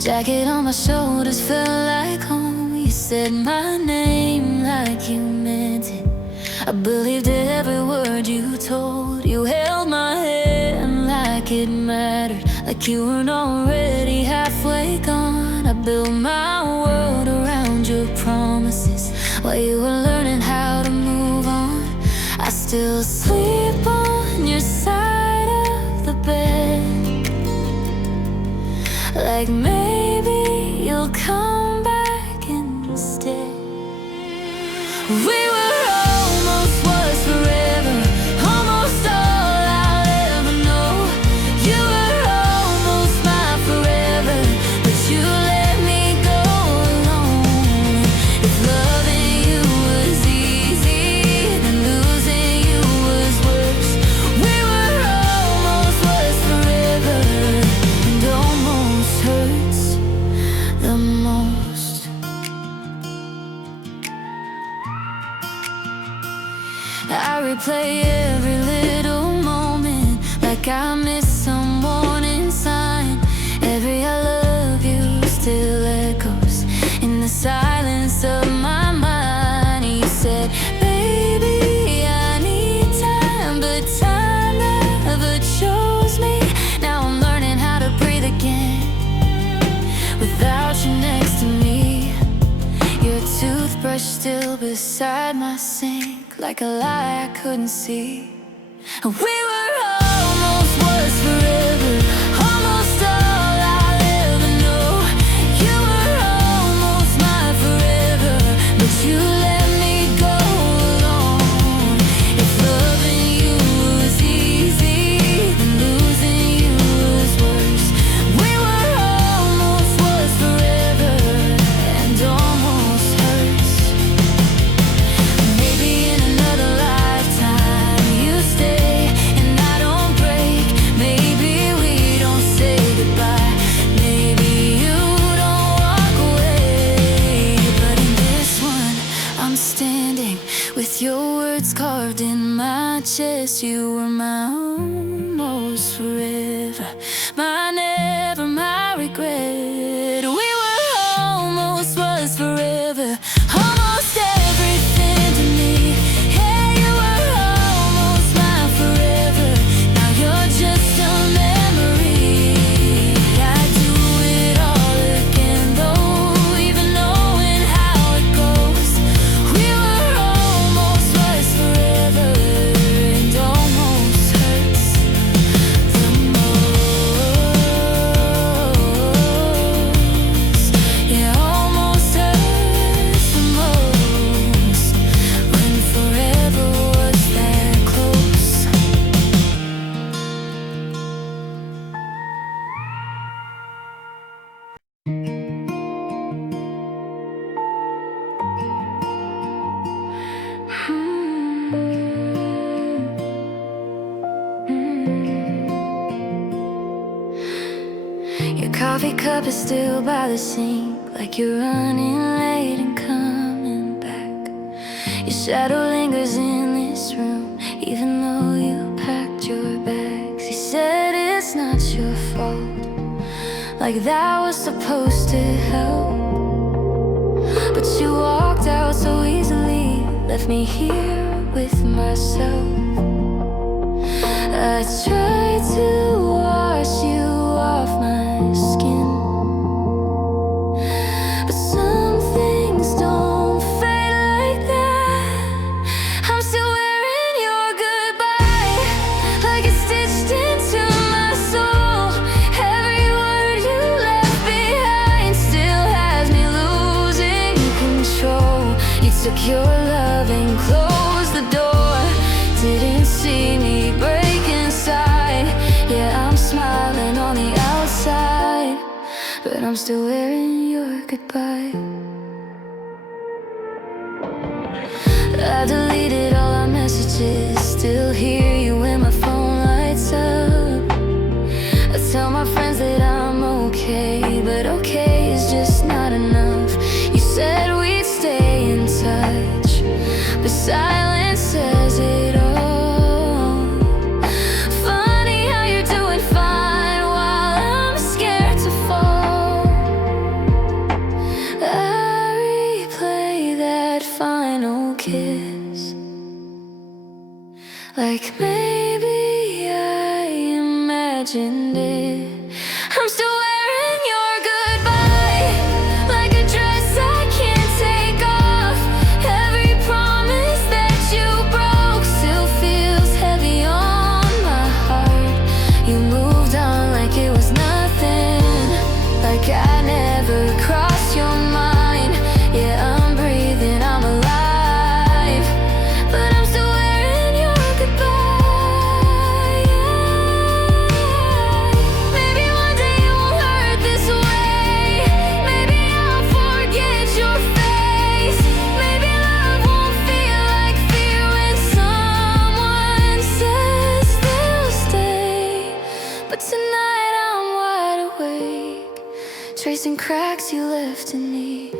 jacket on my shoulders felt like home. You said my name like you meant it. I believed every word you told. You held my hand like it mattered, like you weren't already halfway gone. I built my world around your promises while you were learning how to move on. I still sleep on your side of the bed, like maybe you'll come back instead. We were almost was forever, almost all I'll ever know. You were almost my forever, but you let me go alone. If loving you was easy, then losing you was worse. We were almost was forever, and almost hurts the most. I replay every little moment like I missed some warning sign. Every I love you still echoes in the silence of my mind. You said, baby, I need time, but time never chose me. Now I'm learning how to breathe again without you next to me. Your toothbrush still beside my sink, like a lie I couldn't see. We were almost was forever, almost all I'll ever know. You were almost my forever, but you let me go alone. If loving you was easy, then losing you was worse. We were almost was forever, and almost hurts. Maybe in another lifetime you stay and I don't break. Maybe we don't say goodbye. Maybe you don't walk away. But in this one, I'm standing with your words carved in my chest. You were my almost forever, my never, my regret. We were almost was forever, almost everything to me. Yeah, you were almost my forever. Now you're just a memory. I'd do it all again though, even knowing how it goes. We were almost was forever, and almost hurts the most. Yeah, almost hurts the most, when forever was that close. Your coffee cup is still by the sink, like you're running late and coming back. Your shadow lingers in this room, even though you packed your bags. You said it's not your fault, like that was supposed to help. But you walked out so easily, left me here with myself. I tried to wash you off my skin, but some things don't fade like that. I'm still wearing your goodbye, like it's stitched into my soul. Every word you left behind still has me losing control. You took your love and closed the door, didn't see me break inside. Yeah, I'm smiling on the outside, but I'm still wearing your goodbye. I deleted all our messages, still hear you when my phone lights up. I tell my friends that I'm okay, but okay is just not enough. You said we'd stay in touch, but silence says it all. Funny how you're doing fine while I'm scared to fall. Like maybe I imagined it. I'm still wearing your goodbye, like a dress I can't take off. Every promise that you broke still feels heavy on my heart. You moved on like it was nothing, like I never crossed your mind. Yeah, I'm breathing, I'm alive, but I'm still wearing your goodbye. Maybe one day it won't hurt this way. Maybe I'll forget your face. Maybe love won't feel like fear when someone says they'll stay. But tonight I'm wide awake, tracing cracks you left in me,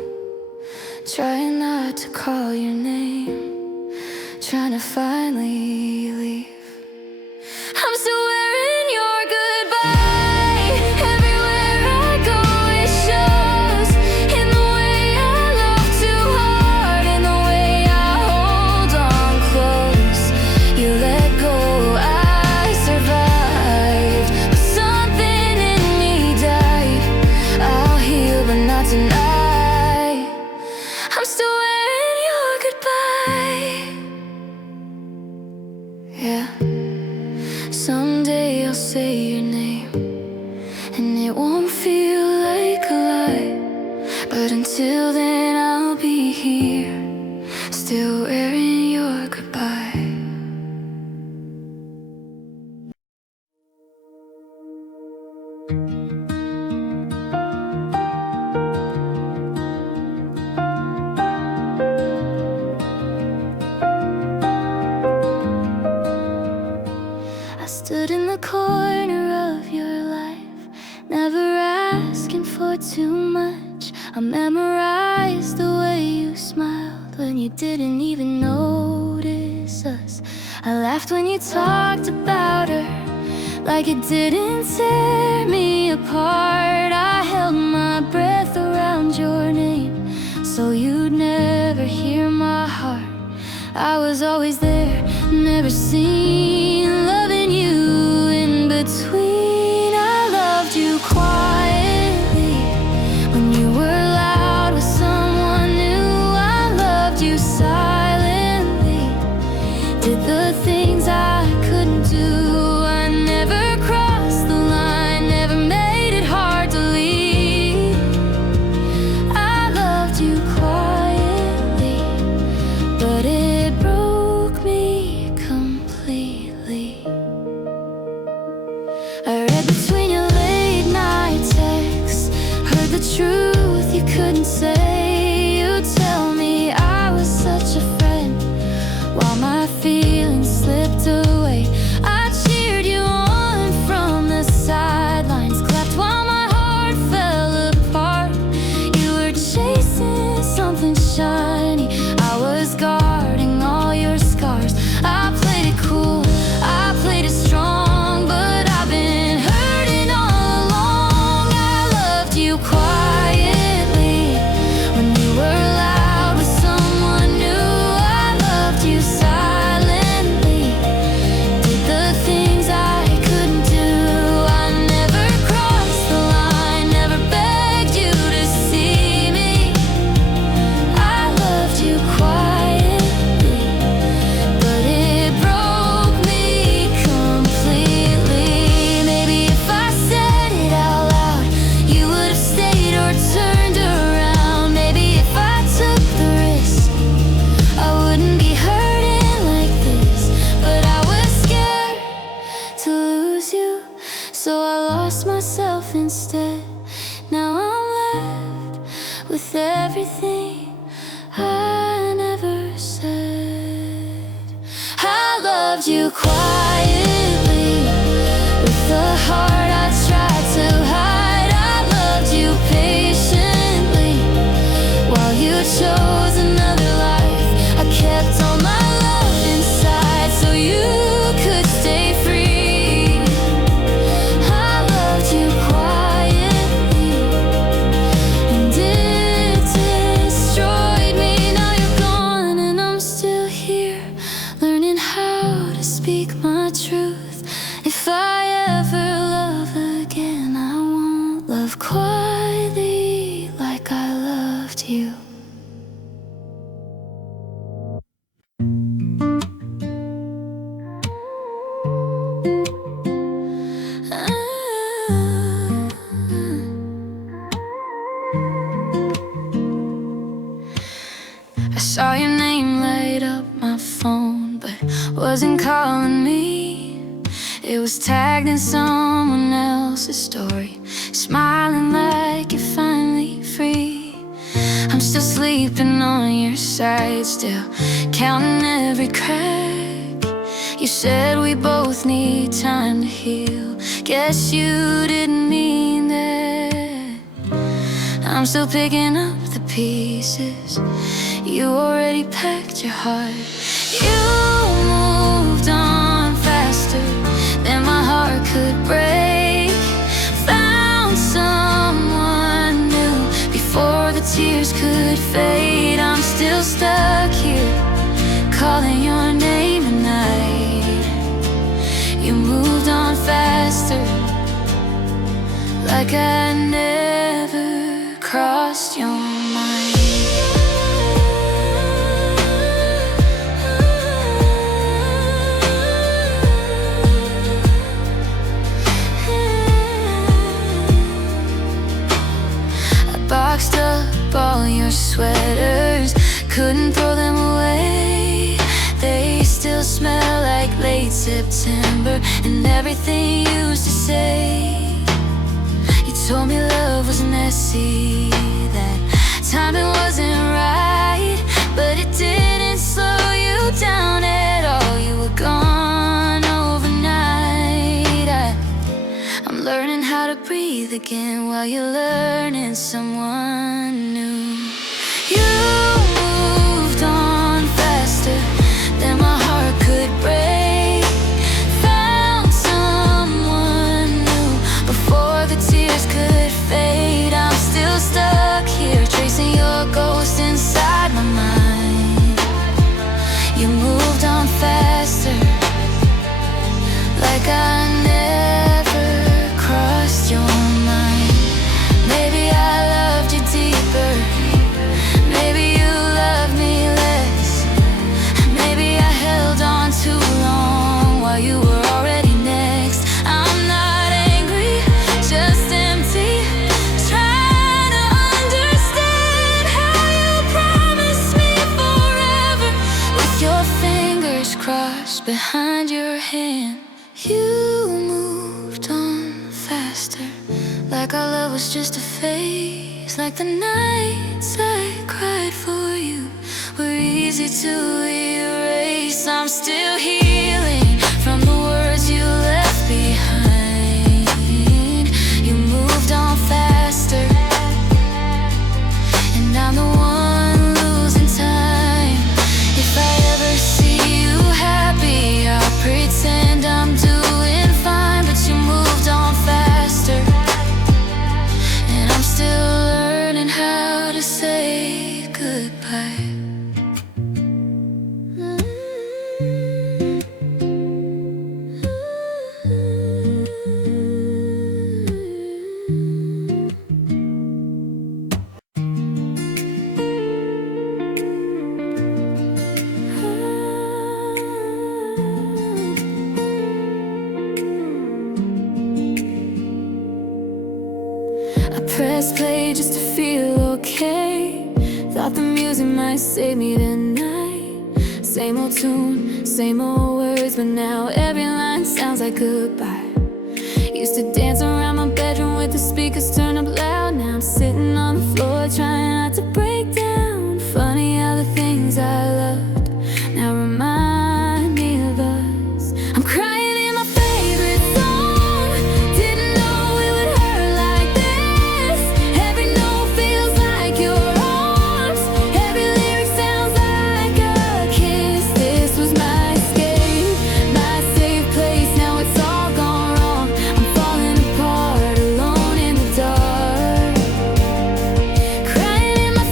trying not to call your name, trying to finally leave. I'm still wearing your goodbye. Everywhere I go it shows, in the way I love too hard, in the way I hold on close. You let go, I survived, but something in me died. I'll heal, but not tonight. I'm still wearing your goodbye. Yeah. Someday I'll say your name, and it won't feel like a lie. But until then I'll be here, still wearing your goodbye. I stood in the corner of your life, never asking for too much. I memorized the way you smiled when you didn't even notice us. I laughed when you talked about her, like it didn't tear me apart. I held my breath around your name, so you'd never hear my heart. I was always there, never seen loving you in between. I loved you quietly when you were loud with someone new. I loved you silently, did the things I couldn't do. I never crossed the line, never made it hard to leave. I loved you quietly, but it broke me completely. I read between your late night texts, heard the truth you couldn't say. You tell me I was such a friend, while my feelings slipped away. I cheered you on from the sidelines, clapped while my heart fell apart. You were chasing something shiny, I was guarding all your scars. I played it cool, I played it strong, but I've been hurting all along. I loved you quietly when you were loud with someone new. I loved you silently, did the things I couldn't do. I never crossed the line, never begged you to see me. I loved you quietly, but it broke me completely. Maybe if I said it out loud, you would have stayed or turned around. Maybe if I took the risk, I wouldn't be hurting like this. But I was scared to lose you, so I lost myself instead. Now I'm left with everything I never said. I loved you quietly, with the heart I tried to hide. I loved you patiently, while you chose another life. I kept all my love inside, so you could stay free. I loved you quietly, and it did quietly like I loved you. I saw your name light up my phone, but wasn't calling me. It was tagged in someone else's story, smiling like you're finally free. I'm still sleeping on your side, still counting every crack. You said we both need time to heal. Guess you didn't mean that. I'm still picking up the pieces. You already packed your heart. You moved on faster than my heart could break. Found someone new before the tears could fade. I'm still stuck here, calling your name at night. You moved on faster, like I never crossed your mind. Boxed up all your sweaters, couldn't throw them away. They still smell like late September and everything you used to say. You told me love was messy, that timing wasn't right, but it didn't slow you down at all. You were gone overnight. I'm learning how to breathe again while you're learning someone new. You moved on faster than my heart could break. Found someone new before the tears could fade. I'm still stuck here, tracing your ghost inside my mind. You moved on faster, like I never crossed your mind. Maybe I loved you deeper, maybe you loved me less. Maybe I held on too long while you were already next. I'm not angry, just empty, trying to understand how you promised me forever with your fingers crossed behind your hand. You moved on faster, like our love was just a phase. Like the nights I cried for you were easy to erase. I'm still healing from the words you left behind. You moved on faster, and I'm the one losing time. If I ever see you happy, I'll pretend I'm doing fine. But you moved on faster, and I'm still learning how to say goodbye. I pressed play just to feel okay. Thought the music might save me tonight. Same old tune, same old words, but now every line sounds like goodbye. Used to dance around my bedroom with the speakers turned up loud. Now I'm sitting on the floor trying not to break down. Funny how the things I loved now remind me of us. I'm crying in my favorite song. Didn't know it would hurt like this. Every note feels like your arms. Every lyric sounds like a kiss. This was my escape, my safe place. Now it's all gone wrong. I'm falling apart, alone in the dark. Crying in my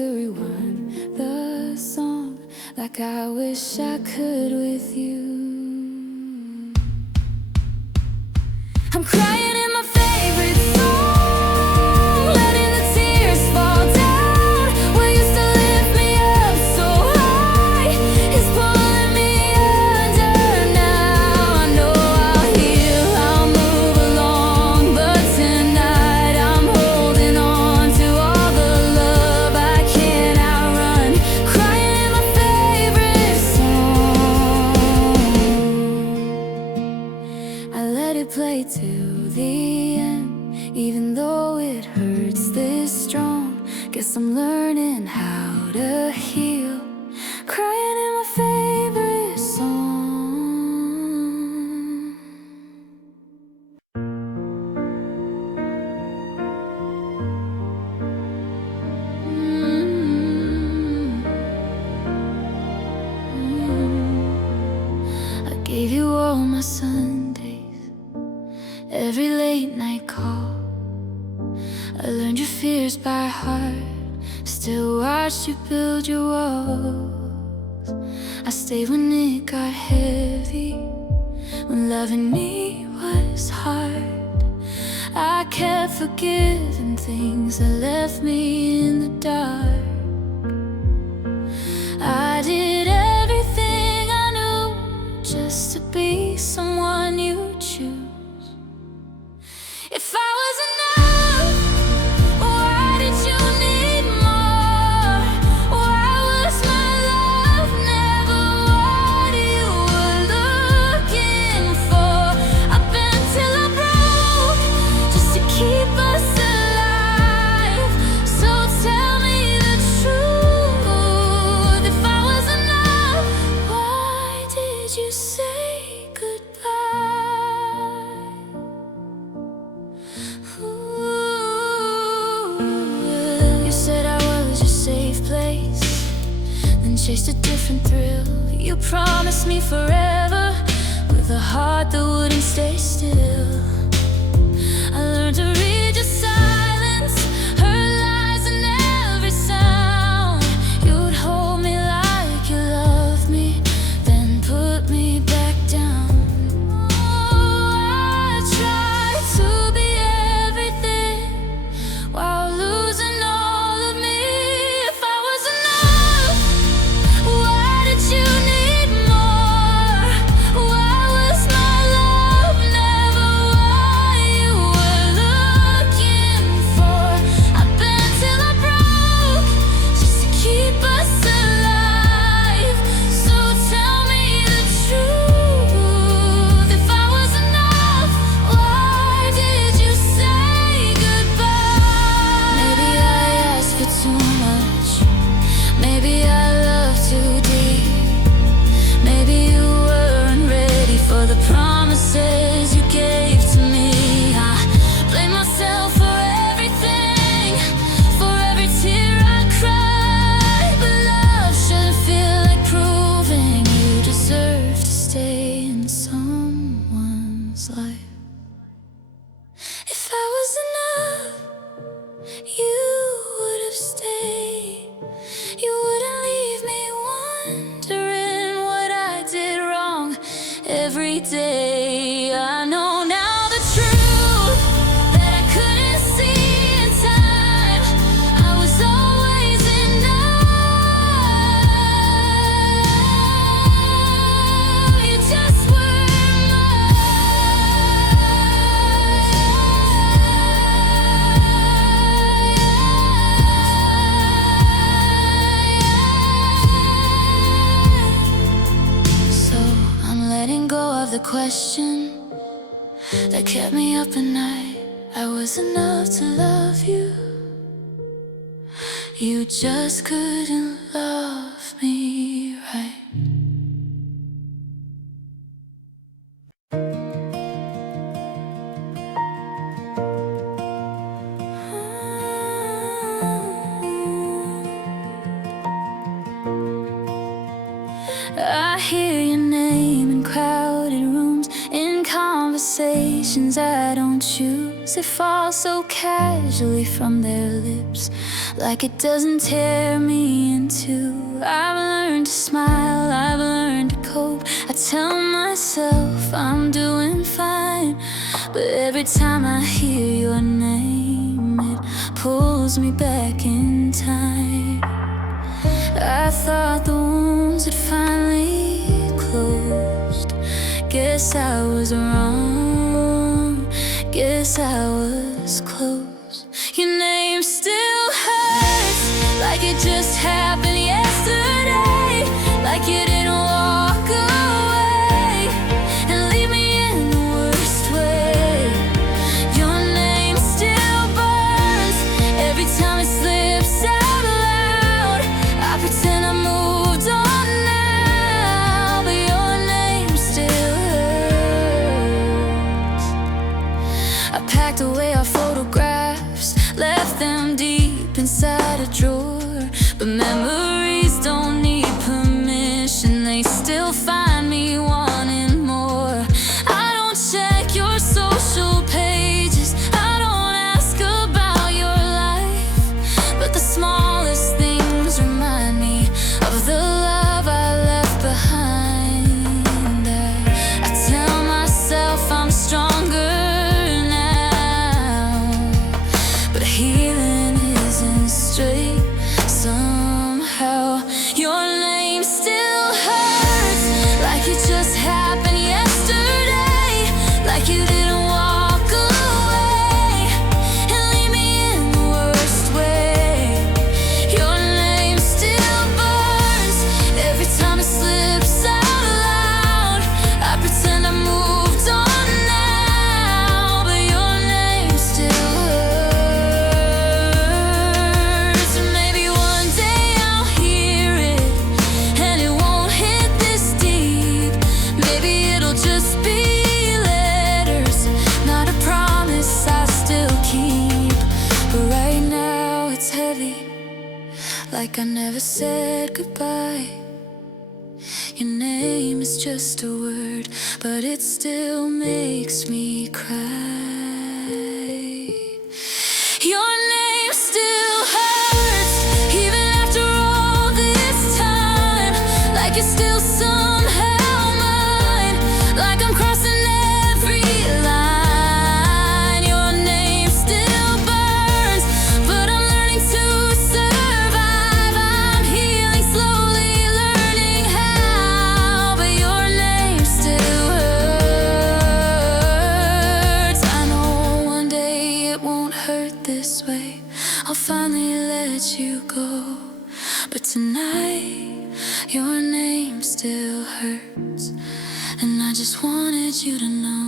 could rewind the song, like I wish I could with you. I'm crying in my favorite song, letting the tears fall down. What used to lift me up so high is pulling me under now. I know I'll heal, I'll move along, but tonight I'm holding on to all the love I can't outrun. Crying in my favorite song, I let it play till the end, even though it hurts this strong. Guess I'm learning how to heal, crying in my favorite song. I gave you all my Sundays, every late night call. I learned your fears by heart, still watched you build your walls. I stayed when it got heavy, when loving me was hard. I kept forgiving things that left me in the dark. I did everything I knew just to be someone you choose. If I was enough, why did you need more? Why was my love never what you were looking for? I've been till I broke just to keep us alive. So tell me the truth. If I was enough, why did you say goodbye? You said I was your safe place, then chased a different thrill. You promised me forever, with a heart that wouldn't stay still. I learned to read your silence, heard lies in every sound. You'd hold me like you loved me, then put me back down. I tried to be everything while losing all of me. If I was enough, why did you need more? Why was my love never what you were looking for? I've been till I broke just to keep us alive. So tell me the truth. If I was enough, why did you say goodbye? Maybe I asked for too much, maybe I loved too deep. Maybe you weren't ready for the promises you gave to me. I blame myself for everything, for every tear I cried. But love shouldn't feel like proving you deserve to stay in someone's life. If I was enough, you would have stayed. You wouldn't leave me wondering what I did wrong every day. I know now the truth that I couldn't see in time. I was always enough. You just were mine. So I'm letting go of the question that kept me up at night. I was enough to love you, you just couldn't love me right. I hear your name in crowded rooms, in conversations I don't choose. It falls so casually from their lips, like it doesn't tear me in two. I've learned to smile, I've learned to cope. I tell myself I'm doing fine, but every time I hear your name, it pulls me back in time. I thought the wounds had finally closed. Guess I was wrong, guess I was close. Your name still hurts, like it just happened yesterday, like you didn't walk away and leave me in the worst way. Your name still burns every time it slips out loud. I pretend I moved on now, but your name still hurts. I packed away our photographs, left them deep inside a drawer, but memories don't need permission, they still find me wanting more. I don't check your social pages, I don't ask about your life, but the smallest things remind me of the love I left behind. I tell myself I'm stronger now, but healing isn't straight somehow. Your name still hurts, like it just happened yesterday, like you didn't walk away and leave me in the worst way. Your name still burns every time it slips out loud. I pretend I moved on now, but your name still hurts. Maybe one day I'll hear it and it won't hit this deep. Maybe it'll just be letters, not a promise I still keep. But right now it's heavy, like I never said goodbye. Your name is just a word, but it still makes me cry. Your name still hurts, even after all this time, like it's still somehow mine, like I'm crossing every line. Your name still burns, but I'm learning to survive. I'm healing slowly, learning how, but your name still hurts. I know one day it won't hurt this way, I'll finally let you go, but tonight your name still hurts, and I just wanted you to know.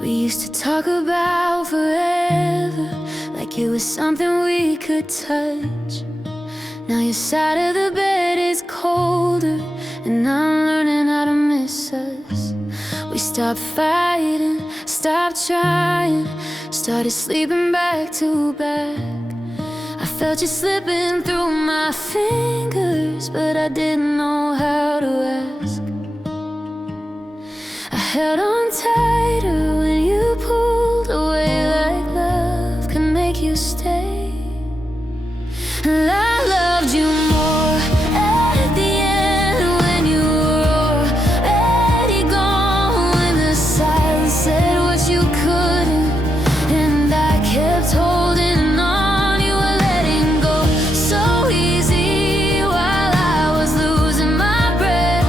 We used to talk about forever, like it was something we could touch. Now your side of the bed is colder, and I'm learning how to miss us. We stopped fighting, stopped trying, started sleeping back to back. I felt you slipping through my fingers, but I didn't know how to ask. I held on tighter when you pulled away, like love could make you stay. And I loved you more at the end when you were already gone, when the silence said what you couldn't, and I kept holding on. You were letting go so easy while I was losing my breath.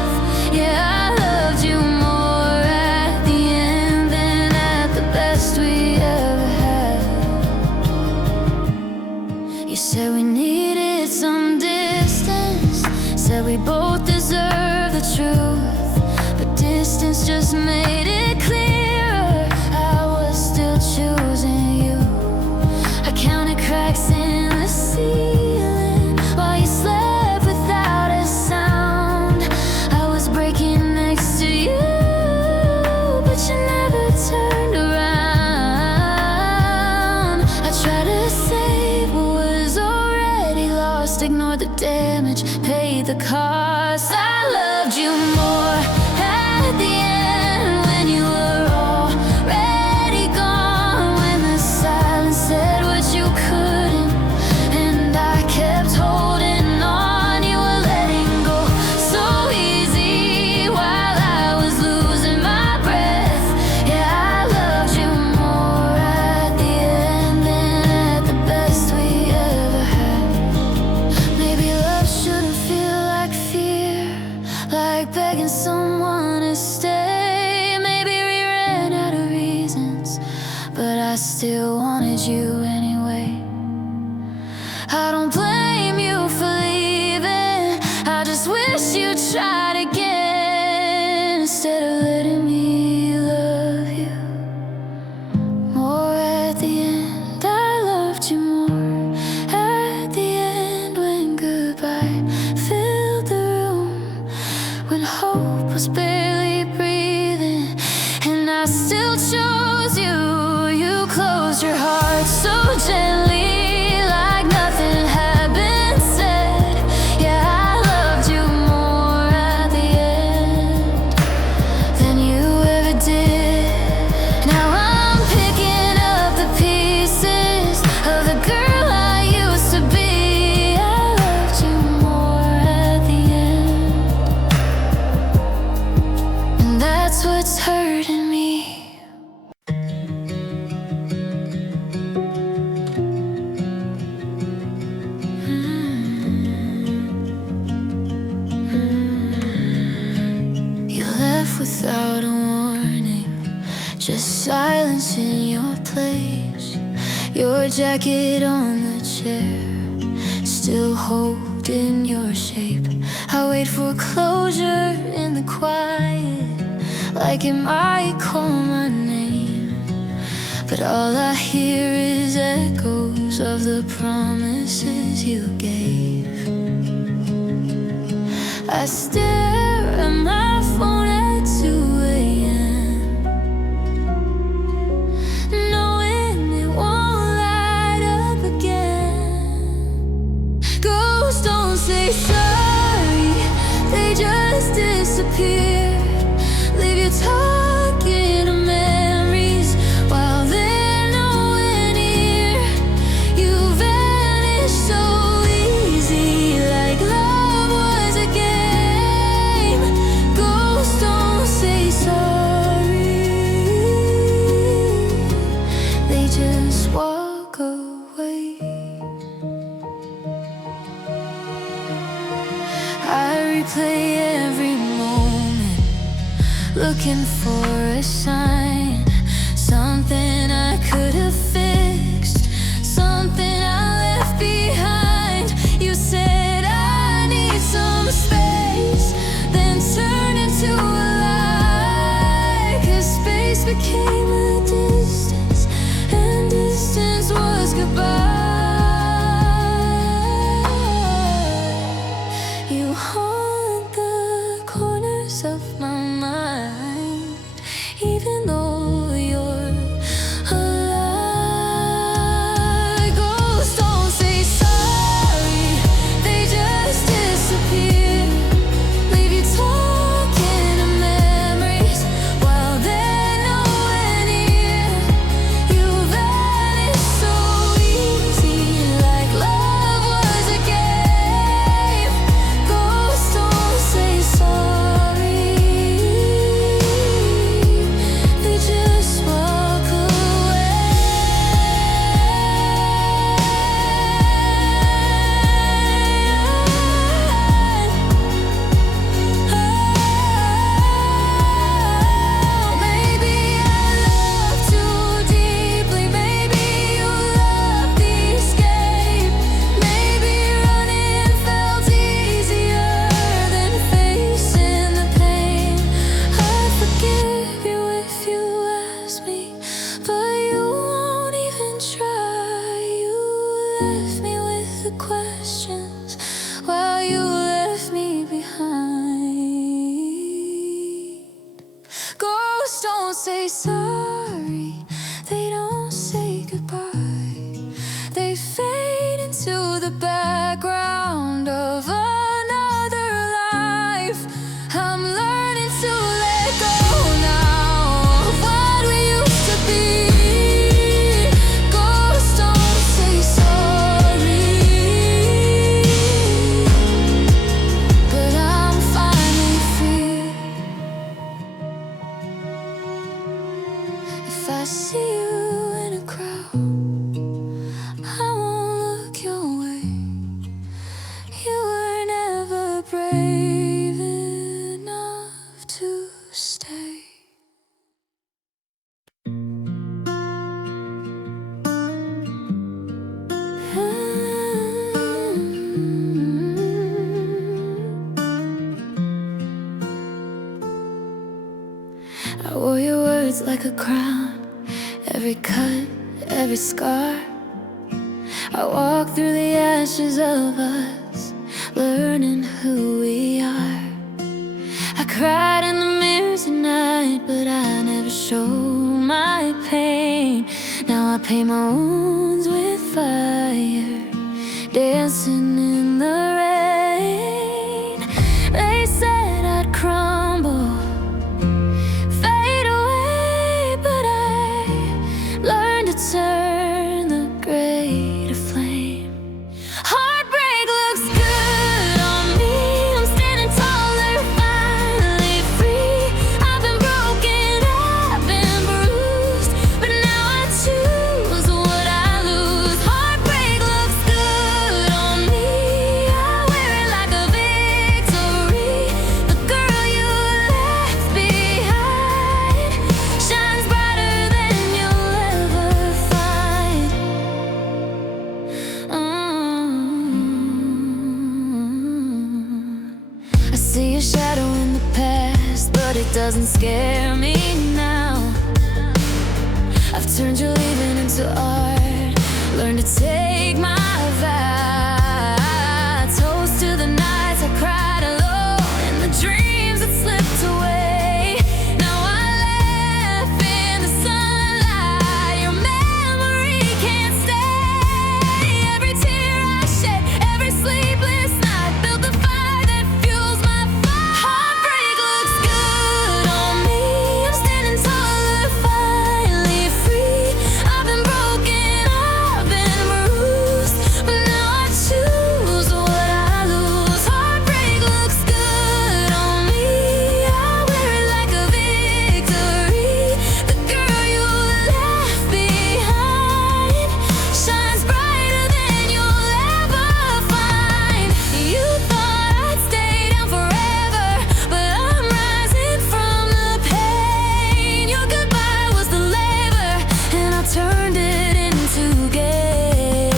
Yeah, I loved you more at the end than at the best we ever had. You said we needed some distance, said we both deserve the truth, but distance just made it clearer I was still choosing you. I counted cracks in the ceiling while you slept without lost. I loved you more at the end when you were already gone. When the silence said what you couldn't, and I kept holding on. You were letting go so easy while I was losing my breath. Yeah, I loved you more at the end than at the best we ever had. Maybe love shouldn't feel like fear, like begging someone to stay. Maybe we ran out of reasons, but I still wanted you anyway. I don't blame you for leaving, I just wish you'd tried again instead of letting me love you more at the end. I loved you more at the end when goodbye filled the room, when hope was barely breathing, and I still chose you. You closed your heart so gently, like nothing had been said. Yeah, I loved you more at the end than you ever did. Now I'm picking up the pieces of the girl I used to be. I loved you more at the end, and that's what's hurting me. You left without a warning, just silence in your place. Your jacket on the chair, still holding your shape. I wait for closure in the quiet, like it might call my name, but all I hear is echoes of the promises you gave. I stare at my phone at 2 a.m., knowing it won't light up again. Ghosts don't say sorry, they just disappear. Leave you talking to memories while they're nowhere near. You vanish so easy, like love was a game. Ghosts don't say sorry, they just walk away. I replay every moment, looking for a sign, something I could have fixed, something I left behind. You said I need some space, then turned into a lie, 'cause space became a distance, and distance was goodbye. You haunt the corners of my mind, even though you're alive. Ghosts don't say sorry, they just disappear. Leave you talking to memories while they're nowhere near. You vanish so easy, like love was a game. Ghosts don't say sorry, they just walk away. Maybe I love too deeply, maybe you love the escape. Maybe running felt easier than facing the pain. I'd forgive you if you asked me, but you won't even try. You left me with the questions while you left me behind. Ghosts don't say sorry, they don't say goodbye. They fade into the background of another life. brave enough to stay. I wore your words like a crown, every cut, every scar. I walk through the ashes of us, learning who we are. I cried in the mirrors at night, but I never showed my pain. Now I paint my wounds with fire, dancing in the rain. They said I'd crumble, fade away, but I learned to turn the gray to flame. Heartbreak looks good on me, I'm standing taller, finally free. I've been broken, I've been bruised, but now I choose what I lose. Heartbreak looks good on me, I wear it like a victory. The girl you left behind shines brighter than you'll ever find. I see a shadow in the past, but it doesn't scare me now. I've turned your leaving into art, learned to take my vow. Toast to the nights I cried alone and the dreams that slipped away. Now I laugh in the sunlight, your memory can't stay. Every tear I shed, every sleepless night built the fire that fuels my fight. Heartbreak looks good on me, I'm standing taller, finally free. I've been broken, I've been bruised, but now I choose what I lose. Heartbreak looks good on me, I wear it like a victory. The girl you left behind shines brighter than you'll ever find. You thought I'd stay down forever, but I'm rising from the pain. Your goodbye was the labor, and I turned it into gain.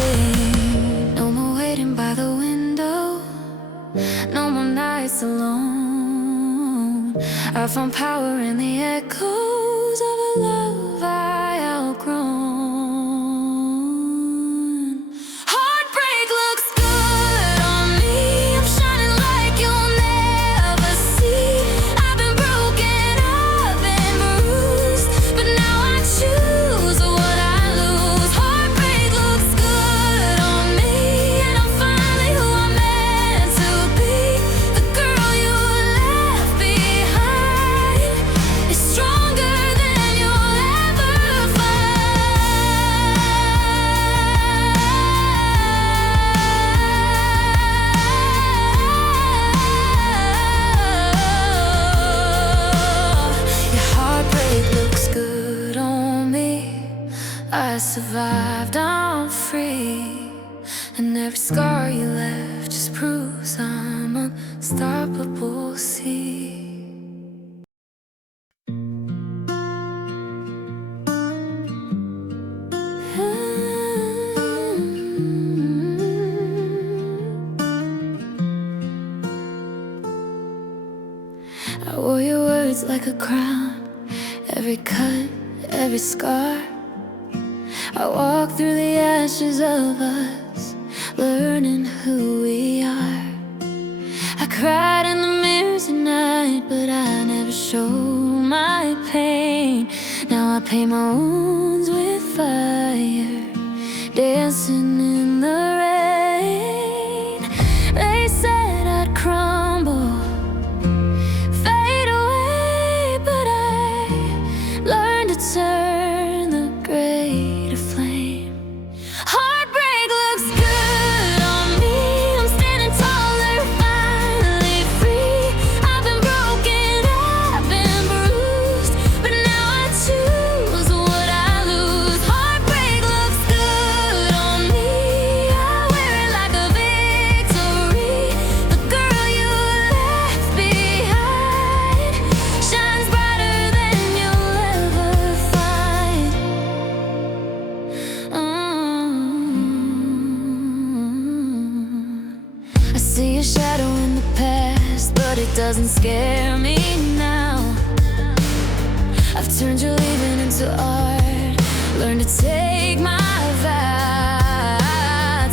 No more waiting by the window, no more nights alone. I found power in the echoes of a love I outgrown. Heartbreak looks good on me, I'm shining like you'll never see. I've been broken, I've been bruised, but now I choose what I lose. Heartbreak looks good on me, and I'm finally who I'm meant to be. The girl you left behind is stronger than you'll ever find. Your heartbreak looks good on me, I survived, I'm free. And every scar you left just proves I'm unstoppable. See, I wore your words like a crown, every cut, every scar. I walk through the ashes of us, learning who we are. I cried in the mirrors at night, but I never showed my pain. Now I paint my wounds with fire, dancing in the rain. They said I'd crumble, fade away, but I learned to turn the gray to flame. Heartbreak looks good on me, I'm standing taller, finally free. I've been broken, I've been bruised, but now I choose what I lose. Heartbreak looks doesn't scare me now. I've turned your leaving into art, learned to take my vow.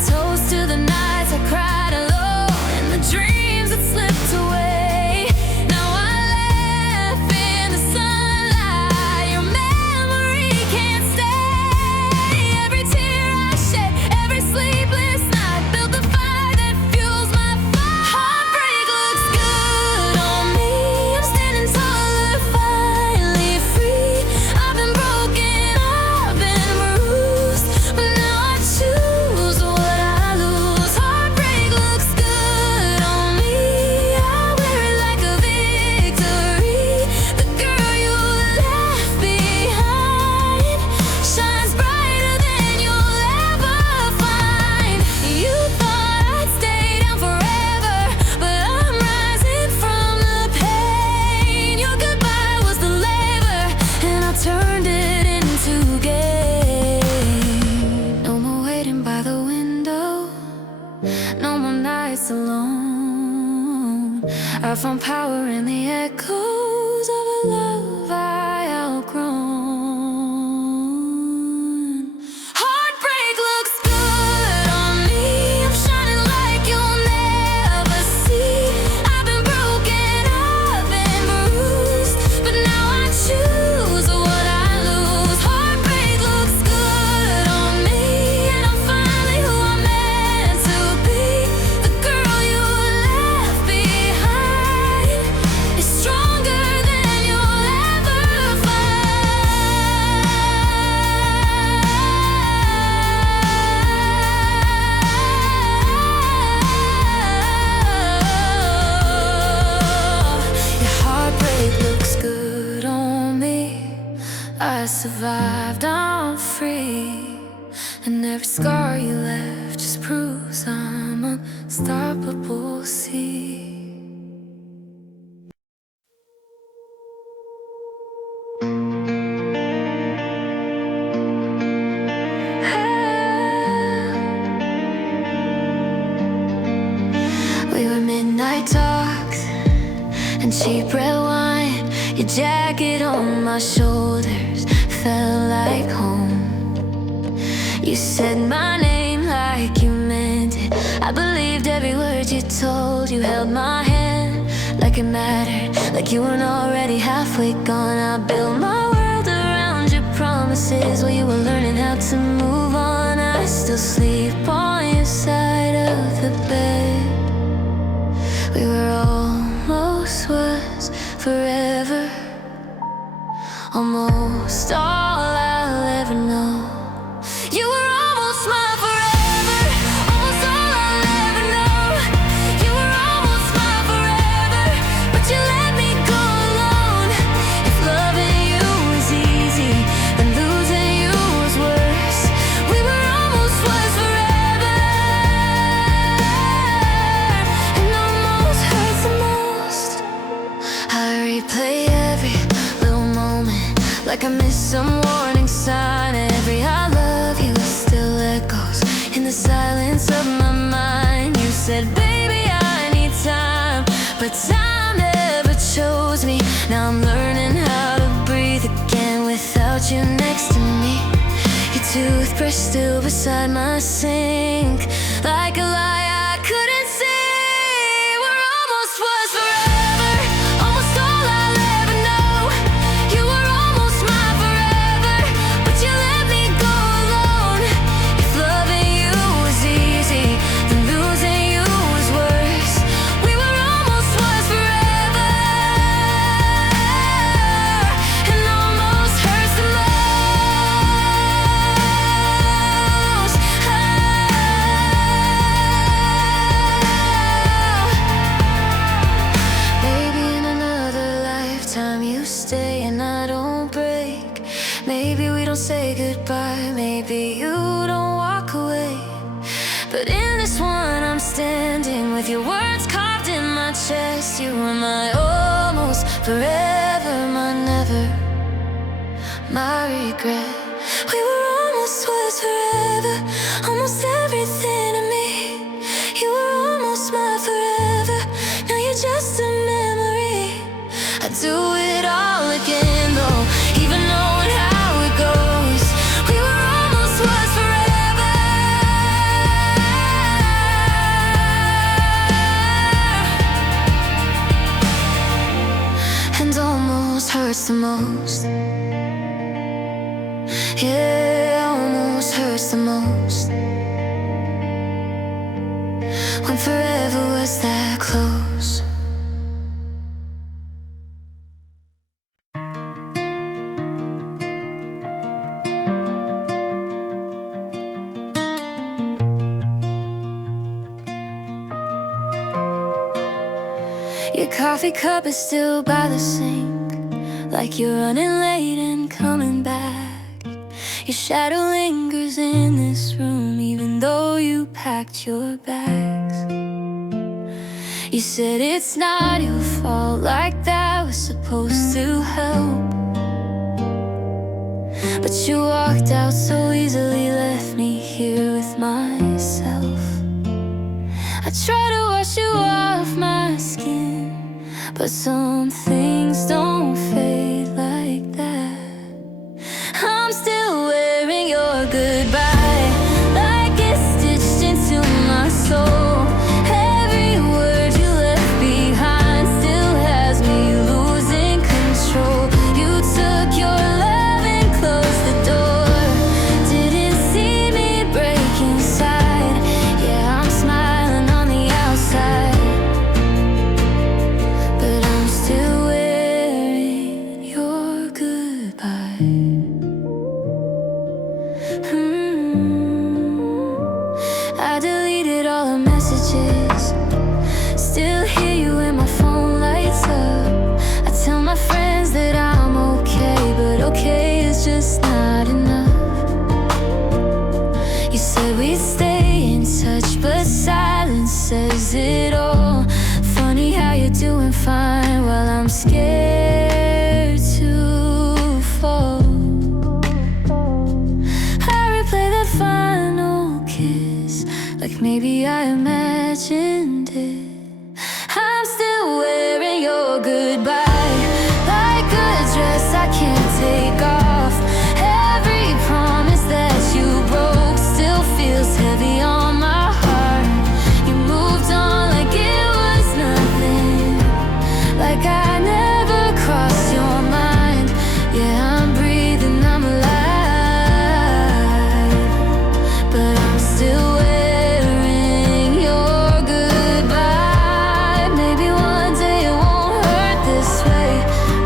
Toast to the nights I cried alone and the dreams that slipped away. Now I laugh in the sunlight, your memory can't stay. Every tear I shed, every sleepless night built the fire that fuels my fight. Heartbreak looks good on me, I'm standing taller, finally free. I've been broken, I've been bruised, but now I choose what I lose. Heartbreak looks good on me, I wear it like a victory. The girl you left behind shines brighter than you'll ever find. You thought I'd stay down forever, but I'm rising from the pain. Your goodbye was the labor, and I turned it into gain. No more waiting by the window, no more nights alone. I found power in the echoes of a love I outgrown. Heartbreak looks good on me, I'm shining like you'll never see. I've been broken, I've been bruised, but now I choose what I lose. Heartbreak looks good on me, and I'm finally who I'm meant to be. The girl you left behind is stronger than you'll ever find. Your heartbreak looks good on me. I survived, I'm free, and every scar you left just proves I'm unstoppable. See. We were midnight talks and cheap red wine. Your jacket on my shoulders felt like home. You said my name like you meant it. I believed every word you told. You held my hand like it mattered, like you weren't already halfway gone. I built my world around your promises while you were learning how to move on. I still sleep on your side of the bed. We were almost was forever, almost all I'll ever know. You were almost my forever, almost all I'll ever know. You were almost my forever, but you let me go alone. If loving you was easy, then losing you was worse. We were almost was forever, and almost hurts the most. I replay every little moment like I missed some warning sign. Every I love you still echoes in the silence of my mind. You said, baby, I need time, but time never chose me. Now I'm learning how to breathe again without you next to me. Your toothbrush still beside my sink, like a lie I couldn't see. We're almost was forever, almost all I'll ever know. You were almost my forever, but you let me go alone. If loving you was easy, then losing you was worse. We were almost was forever, and almost hurts the most. Maybe in another lifetime you stay and I don't break. Maybe we don't say goodbye, maybe you don't walk away. But in this one I'm standing with your words carved in my chest. You were my almost forever, my never, my regret. We were almost was forever, almost everything to me. You were almost my forever, now you're just a memory. hurts the most. Yeah, almost hurts the most. When forever was that close. Your coffee cup is still by the sink, like you're running late and coming back. Your shadow lingers in this room, even though you packed your bags. You said it's not your fault, like that was supposed to help. But you walked out so easily, left me here with myself. I try to wash you off my skin, but some things don't fade like that. I'm still wearing your goodbye, like it's stitched into my soul. Every word you left behind still has me losing control. You took your love and closed the door, didn't see me break inside. Yeah, I'm smiling on the outside, but I'm still wearing your goodbye. I deleted all the messages, still hear you when my phone lights up. I tell my friends that I'm okay, but okay is just not enough. You said we'd stay in touch, but silence says it all. Funny how you're doing fine while I'm scared to fall. I replay that final kiss, like maybe I imagined it. I'm still wearing your goodbye, like a dress I can't take off. Every promise that you broke still feels heavy on my heart. You moved on like it was nothing, like I never crossed your mind. Yeah, I'm breathing, I'm alive, but I'm still wearing your goodbye. Maybe one day it won't hurt this way.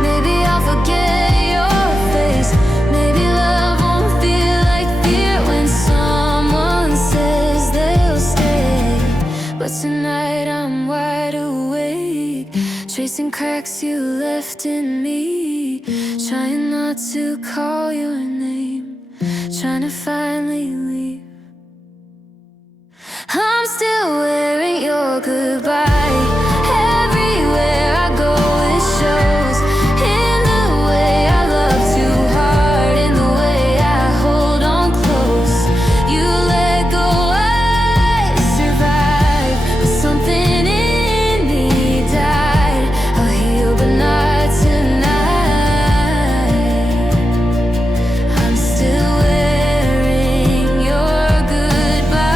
Maybe I'll forget your face. Maybe love won't feel like fear when someone says they'll stay. But tonight I'm wide awake, tracing cracks you left in me, trying not to call your name, trying to finally leave. I'm still wearing your goodbye. Everywhere I go it shows, in the way I love too hard, in the way I hold on close. You let go, I survived, but something in me died. I'll heal but not tonight. I'm still wearing your goodbye.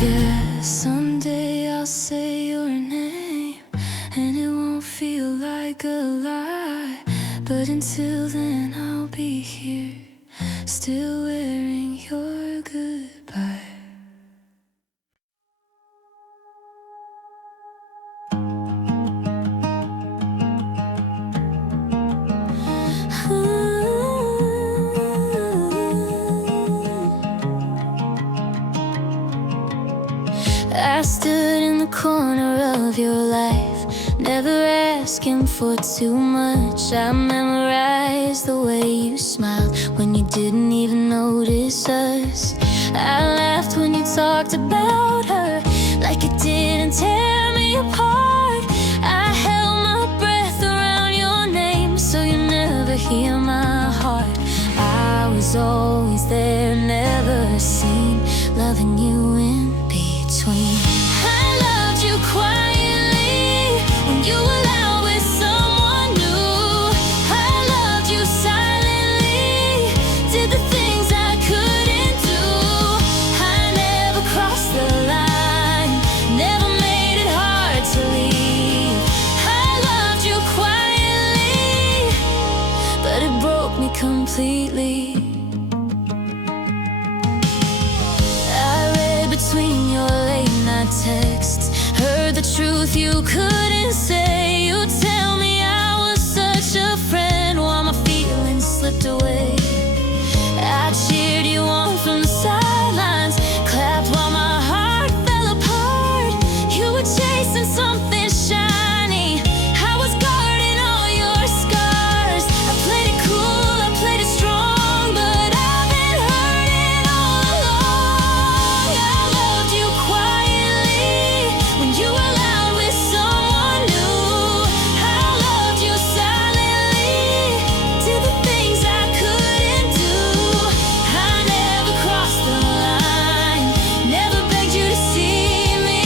Yeah, someday I'll say your name, and it won't feel like a lie. But until then I'll be here, still wearing your goodbye. I stood in the corner of your life, never asking for too much. I memorized the way you smiled when you didn't even notice us. I laughed when you talked about her, like it didn't tear me apart. I held my breath around your name, so you never hear my heart. I was always there, never seen, loving you in between. I loved you quietly when you were out with someone new. I loved you silently broke me completely. I read between your late night texts, heard the truth you couldn't say. You tell me I was such a friend while my feelings slipped away. I cheered you on from the sidelines, clapped while my heart fell apart. You were chasing something shiny, I was guarding all your scars. I played it cool, I played it strong, but I've been hurting all along. I loved you quietly when you were loud with someone new. I loved you silently, did the things I couldn't do. I never crossed the line, never begged you to see me.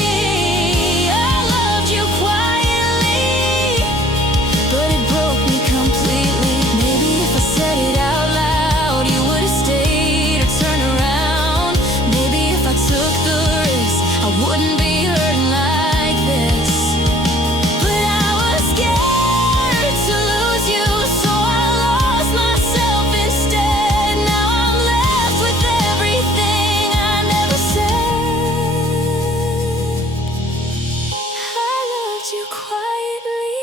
I loved you quietly, but it broke me completely. Maybe if I said it out loud, you would have stayed or turned around. Maybe if I took the risk, I wouldn't be hurting like this. But I was scared to lose you, so I lost myself instead. Now I'm left with everything I never said. I loved you quietly,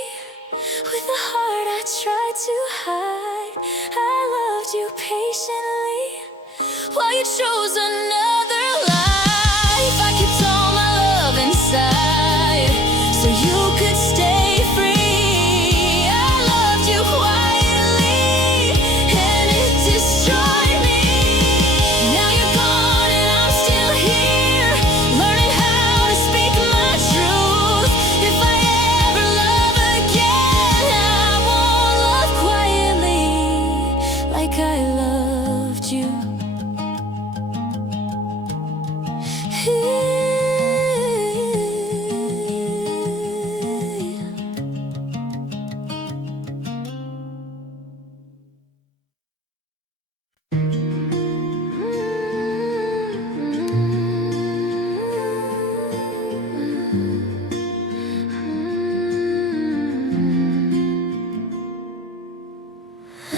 with a heart I tried to hide. I loved you patiently, while you chose another life. I kept all my love inside, so you could stay free. I loved you quietly, and it destroyed me. Now you're gone and I'm still here, learning how to speak my truth. If I ever love again, I won't love quietly like I loved you.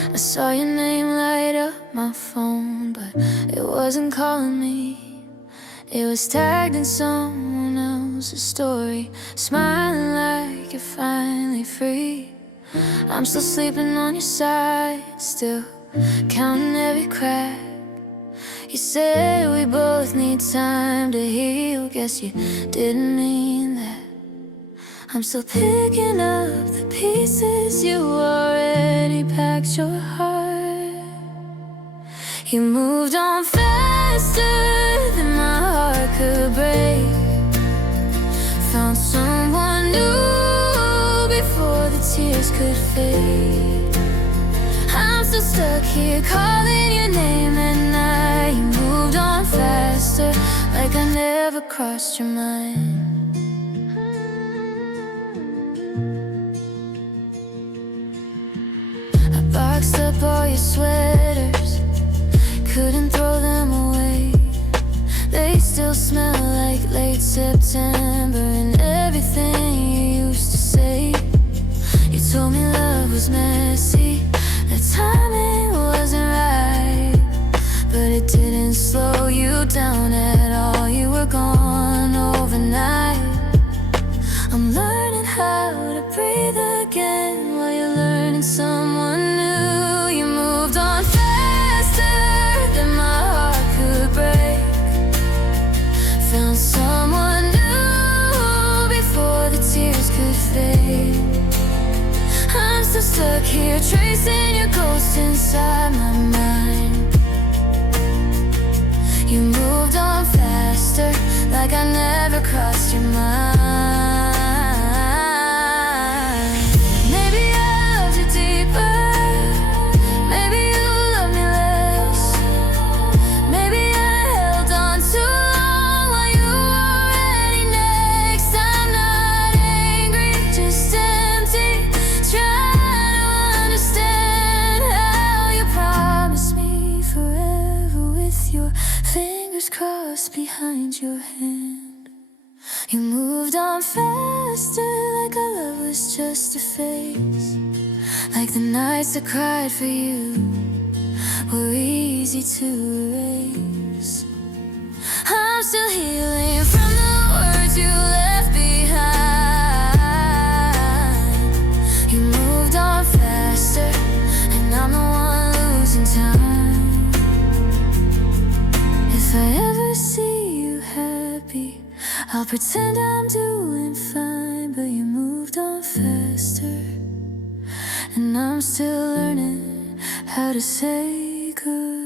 I saw your name light up my phone, but it wasn't calling me. It was tagged in someone else's story, smiling like you're finally free. I'm still sleeping on your side, still counting every crack. You said we both need time to heal, guess you didn't mean that. I'm still picking up the pieces, you already packed your heart. You moved on faster than my heart could break, found someone new before the tears could fade. I'm still stuck here calling your name at night. You moved on faster, like I never crossed your mind. I boxed up all your sweaters, couldn't throw them away. They still smell like late September and everything you used to say. You told me love was messy, the timing wasn't right, but it didn't slow you down at all. You were gone overnight. I'm learning how to breathe again while you're learning someone new. You moved on faster than my heart could break, found someone new before the tears could fade. I'm still stuck here tracing your ghost inside my mind. You moved on faster, like I never crossed your mind. Maybe I loved you deeper, maybe you loved me less. Maybe I held on too long while you were already next. I'm not angry, just empty, trying to understand how you promised me forever with your fingers crossed behind your hand. You moved on faster, like our love was just a phase, like the nights I cried for you were easy to erase. I'm still healing from the words you left behind. You moved on faster, and I'm the one losing time. If I ever see you happy, I'll pretend I'm doing fine. But you moved on faster, and I'm still learning how to say goodbye.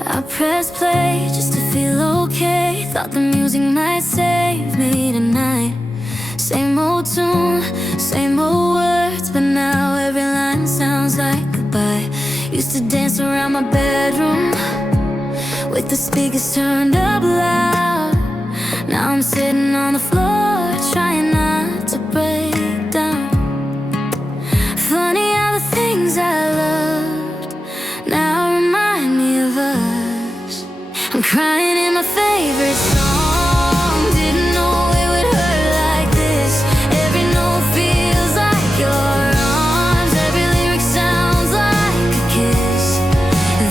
I pressed play just to feel okay. Thought the music might save me tonight. Same old tune, same old words, but now every line sounds like goodbye. Used to dance around my bedroom with the speakers turned up loud. Now I'm sitting on the floor trying not to break down. Funny how the things I loved now remind me of us. I'm crying in my favorite song. Didn't know it would hurt like this. Every note feels like your arms. Every lyric sounds like a kiss.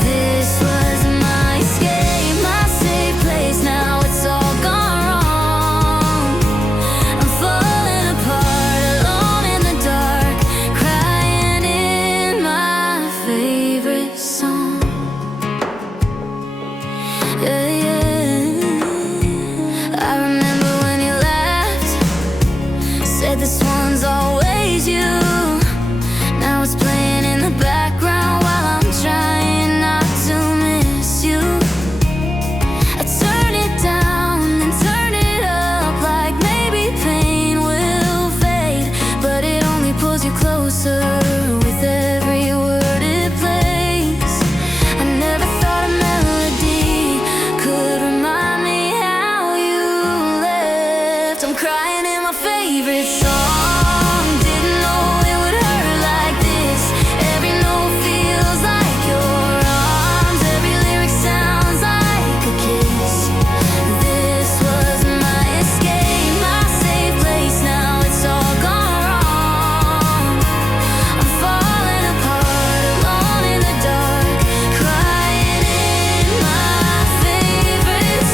This was my escape, my safe place. Now it's all gone wrong. I'm falling apart, alone in the dark, crying in my favorite song. Yeah, yeah. I remember when you laughed, said this one's always you. Now it's playing in the background while I'm trying not to miss you. I turn it down and turn it up, like maybe pain will fade, but it only pulls you closer with every word it plays. I never thought a melody could remind me how you left. I'm crying in my favorite song. Didn't know it would hurt like this. Every note feels like your arms. Every lyric sounds like a kiss. This was my escape, my safe place. Now it's all gone wrong. I'm falling apart, alone in the dark, crying in my favorite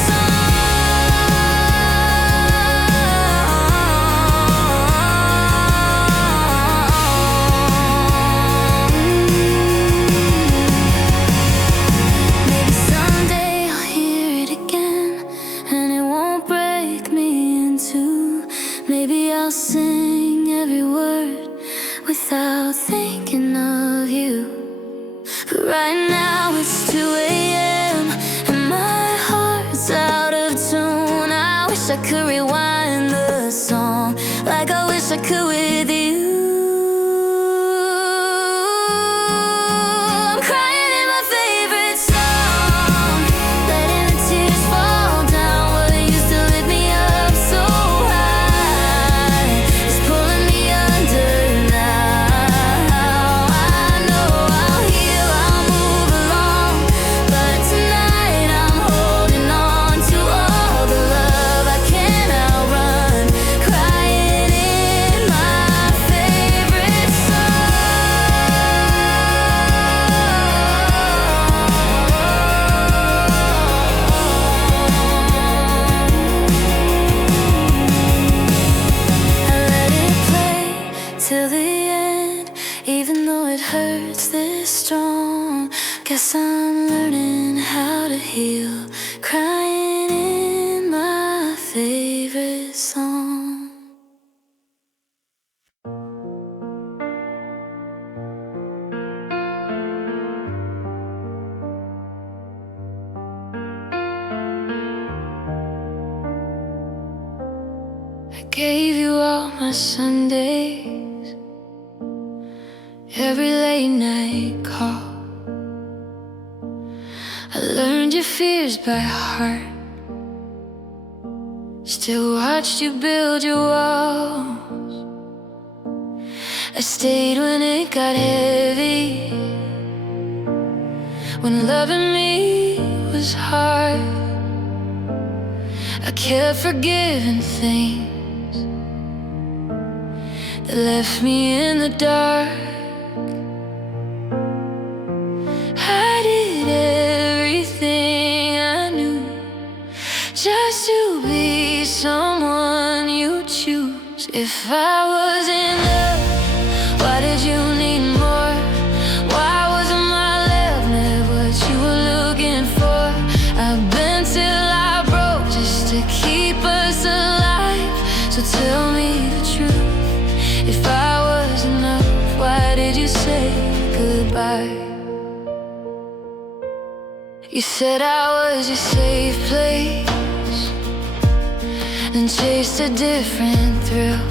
Maybe someday I'll hear it again, and it won't break me in two. Maybe I'll sing every word without thinking of you. But right now it's 2 a.m. and my heart's out of tune. I wish I could rewind the song, like I wish I could with you. I'm crying in my favorite song, letting the tears fall down. What used to lift me up so high is pulling me under now. I know I'll heal, I'll move along, but tonight I'm holding on to all the love I can't outrun, crying in my favorite I let it play till the end, even though it hurts this strong. Guess I'm learning how to heal, crying in my favorite song. I gave you all my Sundays, every late night call. I learned your fears by heart, still watched you build your walls. I stayed when it got heavy, when loving me was hard. I kept forgiving things that left me in the dark. I did everything I knew just to be someone you choose. If I was in love, why did you need more? Why wasn't my love never what you were looking for? I've been till I broke just to keep us alive. So tell me the truth, if I was enough, why did you say goodbye? You said I was your safe place, then chased a different thrill.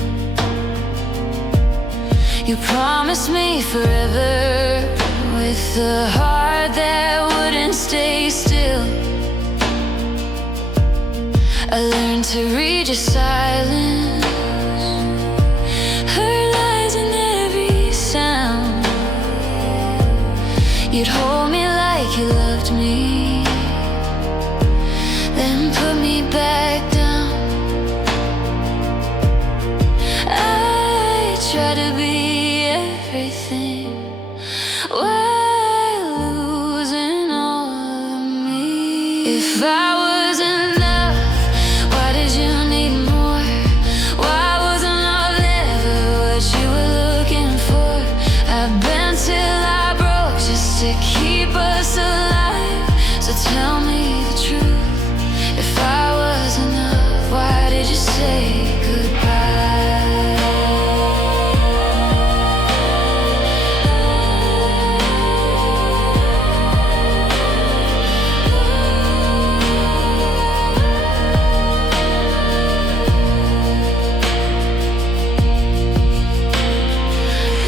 You promised me forever with a heart that wouldn't stay still. I learned to read your silence, heard lies in every sound. You'd hold me like you loved me, then put me back down. I try to be everything while losing all of me. If I was enough, why did you need more? Why wasn't love never what you were looking for? I've been till I broke just to keep us alive. So tell me the truth, if I was enough, why did you say goodbye?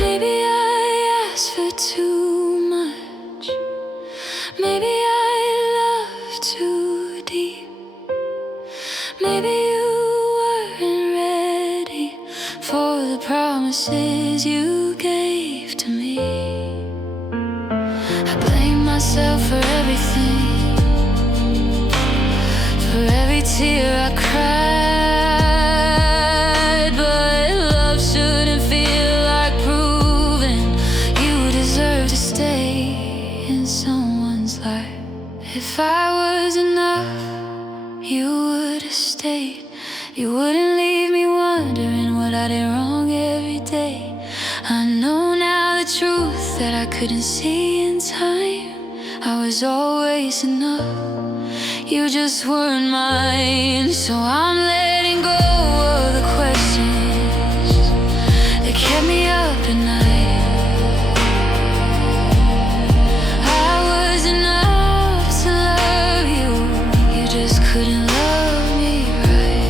Maybe I asked for too much. Maybe I loved too deep. Maybe you weren't ready for the promises you gave to me. I blame myself for everything, for every tear I cried. But love shouldn't feel like proving you deserve to stay in someone's life. If I was enough, you would have stayed. You wouldn't leave me wondering what I did wrong every day. I know now the truth that I couldn't see in time. I was always enough, you just weren't mine. So I'm letting go of the questions that kept me up at night. I was enough to love you, you just couldn't love me right.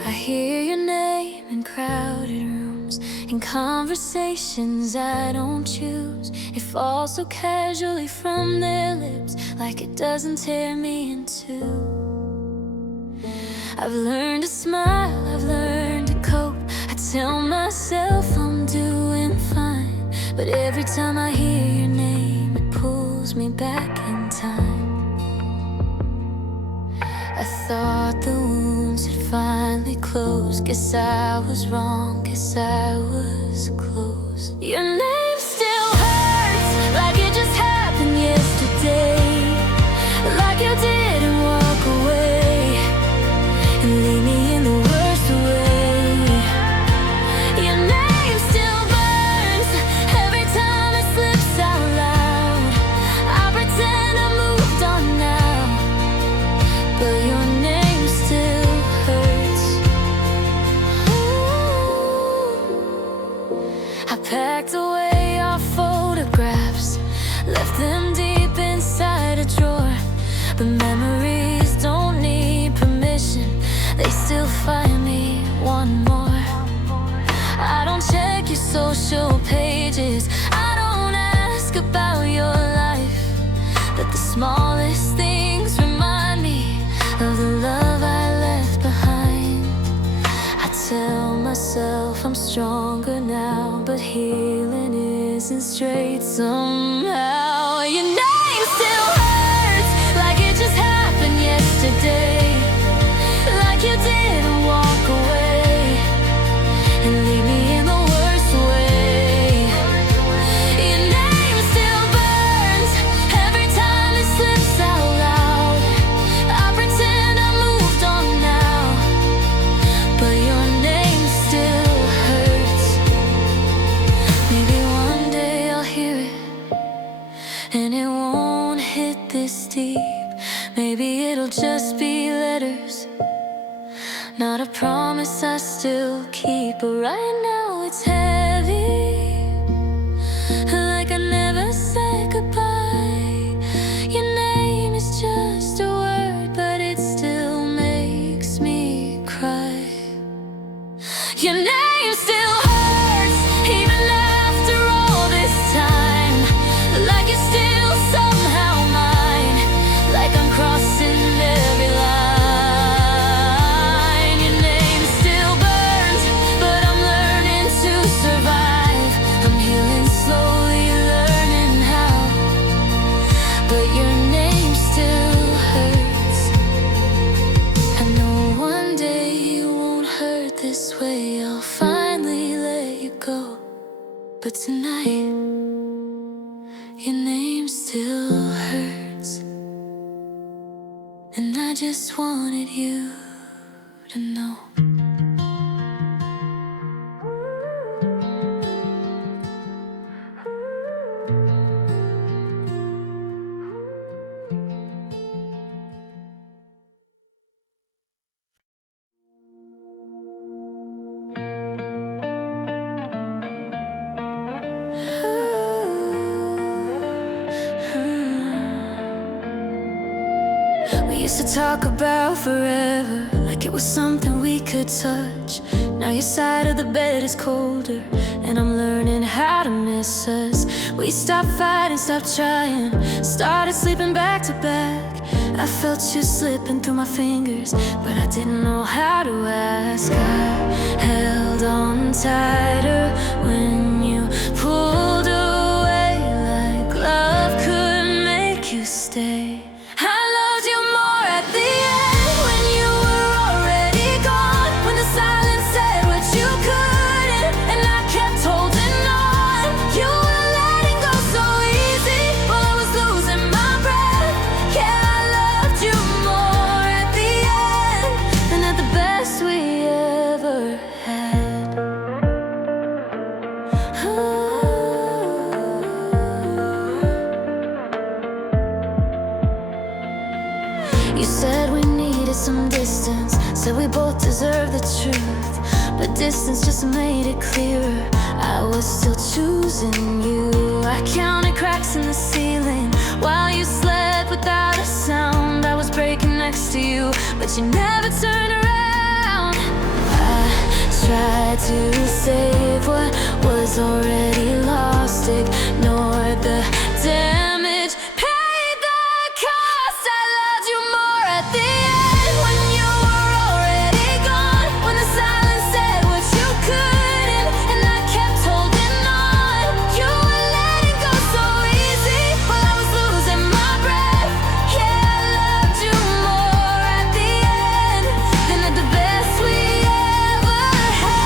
I hear your name in crowded rooms, in conversations I don't choose. It falls so casually from their lips, like it doesn't tear me in two. I've learned to smile, I've learned to cope. I tell myself I'm doing fine, but every time I hear your name, it pulls me back in time. I thought the wounds had finally closed. Guess I was wrong, guess I was close. Your name still hurts, like it just happened yesterday. Like you didn't walk away and leave me in the worst way. Your name still burns every time it slips out loud. I pretend I moved on now, but your name still hurts. Ooh. I packed away our photographs, left them deep inside a drawer. But memories don't need permission, they still find me one more. I don't check your social pages, I don't ask about your life. But the smallest things remind me of the love I left behind. I tell myself I'm stronger now, but healing isn't straight somehow. Your name still hurts, like it just happened yesterday. Like you didn't walk away and leave me in the worst way. Your name still burns every time it slips out loud. I pretend I moved on now, but your name still hurts. Maybe one day I'll hear it and it won't hit this deep. Maybe it'll just be letters, not a promise I still keep. But right now it's heavy, like I never said goodbye. Your name is just a word, but it still makes me cry. Your name still hurts, even after all this time. Like it's still somehow mine, like I'm crossing every line. Your name still burns, but I'm learning to survive. I'm healing slowly, learning how. But your name still hurts. I know one day you won't hurt this way. I'll finally let you go. But tonight, your name still hurts. And I just wanted you to know. We used to talk about forever, like it was something we could touch. Now your side of the bed is colder, and I'm learning how to miss us. We stopped fighting, stopped trying, started sleeping back to back. I felt you slipping through my fingers, but I didn't know how to ask. I held on tighter when you pulled away, like love could make you stay. I loved you more at the end, when you were already gone, when the silence said what you couldn't, and I kept holding on. You were letting go so easy, while I was losing my breath. Yeah, I loved you more at the end than at the best we ever had. You said we needed some distance, said we both deserve the truth, but distance just made it clearer. I was still choosing you. I counted cracks in the ceiling while you slept without a sound. I was breaking next to you, but you never turned around. I tried to save what was already lost, ignored the damage, paid the cost. I loved you more at the end, when you were already gone, when the silence said what you couldn't, and I kept holding on. You were letting go so easy, while I was losing my breath. Yeah, I loved you more at the end than at the best we ever had.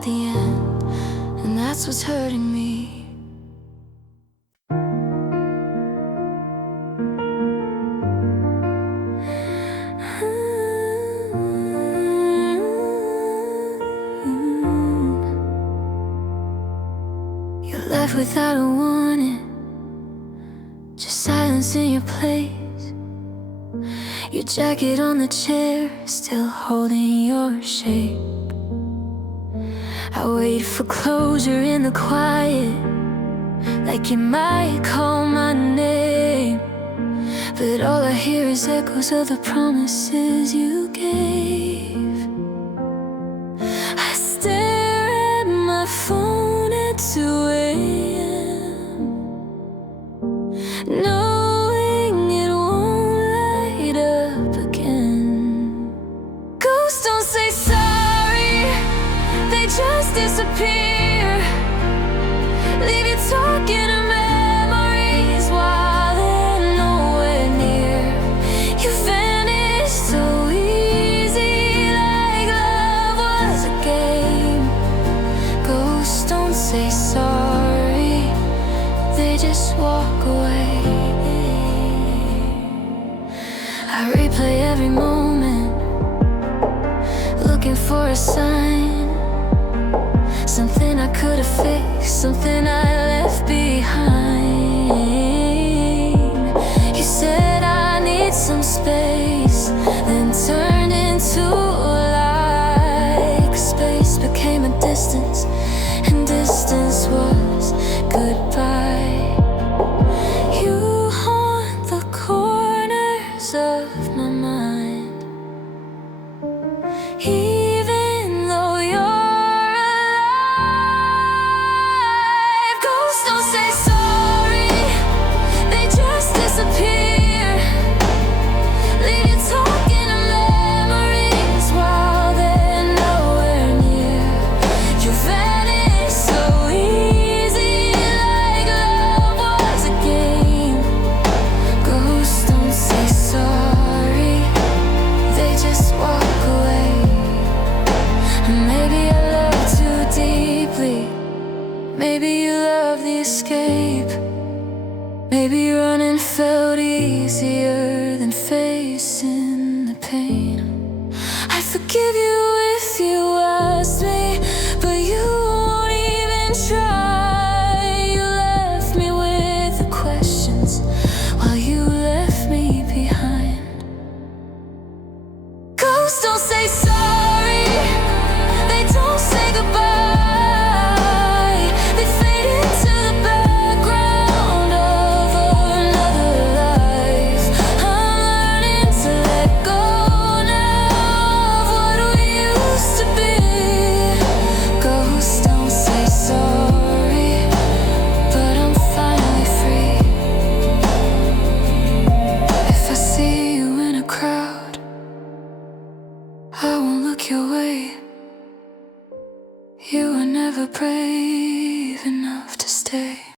at the end, and that's what's hurting me. You left without a warning, just silence in your place. Your jacket on the chair, still holding your shape. I wait for closure in the quiet, like you might call my name. But all I hear is echoes of the promises you gave. I stare at my phone at 2 a.m., knowing it won't light up again. Ghosts don't say sorry, they just disappear. Leave you talking to memories while they're nowhere near. You vanish so easy, like love was a game. Ghosts don't say sorry, they just walk away. I replay every moment, looking for a sign, something I could have fixed, something I left behind. You said I need some space, then turned into a like. Space became a distance, and distance was goodbye. You haunt the corners of my mind, even though you're alive. Ghosts don't say sorry, they just disappear. Leave you talking to memories while they're nowhere near. You vanish so easy, like love was a game. Ghosts don't say sorry, they just walk away. Maybe I love too deeply, maybe you love the escape. Maybe running felt easier than facing the pain. I'd forgive you if you asked me, but you won't even try. You left me with the questions while you left me behind. Ghosts don't say sorry, they don't say goodbye. They fade into the background of another life. I'm learning to let go now of what we used to be. Ghosts don't say sorry, but I'm finally free. If I see you in a crowd, I won't look your way. You were never brave.